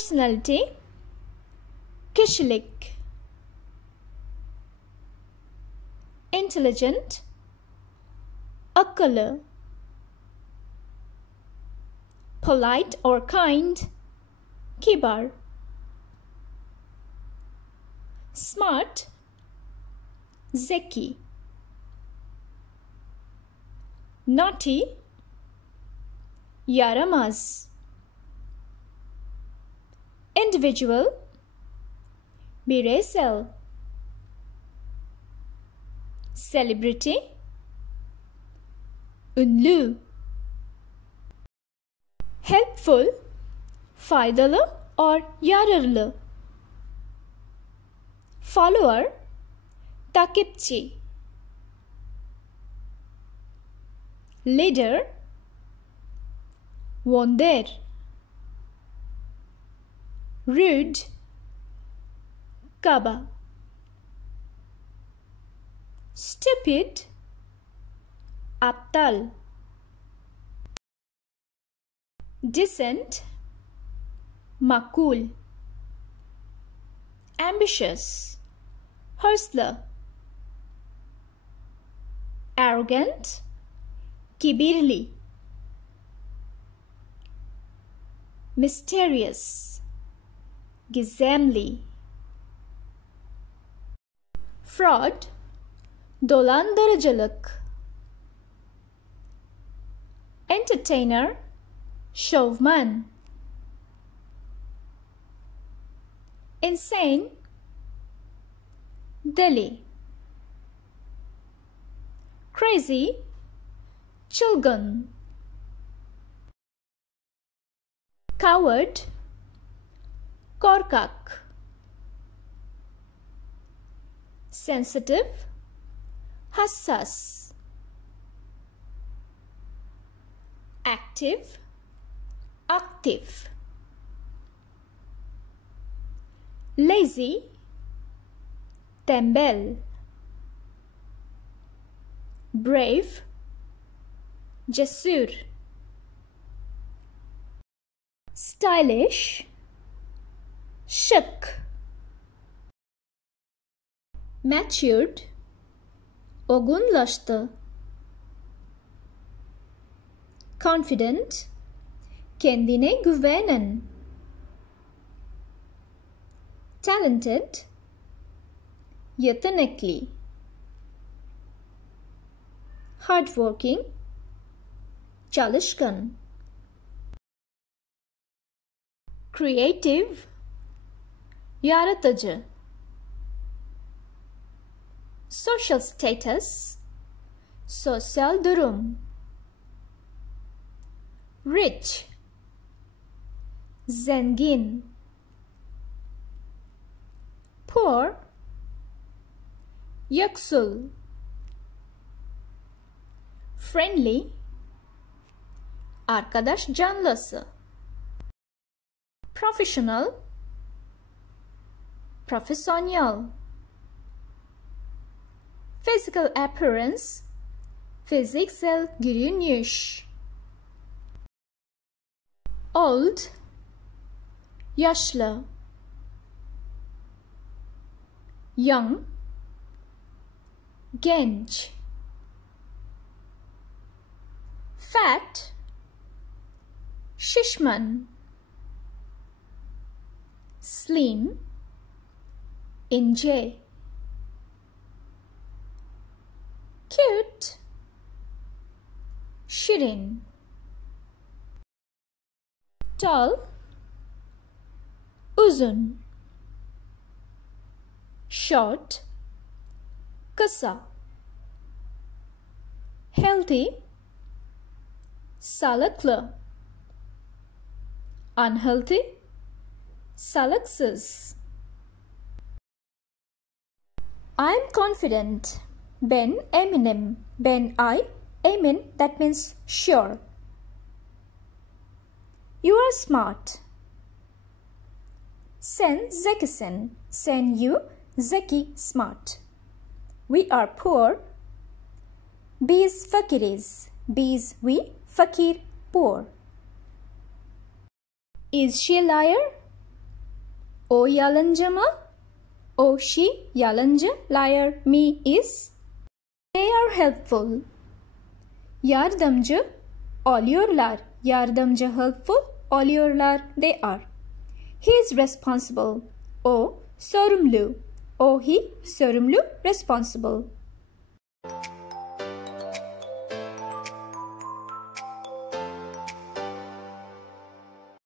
Personality, kişilik. Intelligent, akıllı. Polite or kind, kibar. Smart, zeki. Naughty, yaramaz. Individual, bireysel. Celebrity, ünlü. Helpful, faydalı or yararlı. Follower, takipçi. Leader, wonder. Rude, kaba. Stupid, aptal. Decent, makul. Ambitious, hırslı. Arrogant, kibirli. Mysterious, gizemli. Fraud, dolandırıcılık. Entertainer, şovman. Insane, deli. Crazy, çılgın. Coward, korkak. Sensitive, hassas. Active, aktif. Lazy, tembel. Brave, cesur. Stylish, şık. Matured, olgunlaştı. Confident, kendine güvenen. Talented, yetenekli. Hardworking, çalışkan. Creative, yaratıcı. Social status, sosyal durum. Rich, zengin. Poor, yoksul. Friendly, arkadaş canlısı. Professional, profesyonel. Physical appearance, fiziksel görünüş. Old, yaşlı. Young, genç. Fat, şişman. Slim, ince. Cute, şirin. Tall, uzun. Short, kısa. Healthy, sağlıklı. Unhealthy, sağlıksız. I'm confident. Ben eminim. Ben emin, that means sure. You are smart. Sen zekisin. Sen you, zeki, smart. We are poor. Biz fakiriz. Biz we, fakir, poor. Is she a liar? O yalancı mı? O she yalancı. Liar me is. They are helpful. Yardımcı oluyorlar. Yardımcı helpful oluyorlar. They are. He is responsible. O sorumlu. O he sorumlu responsible.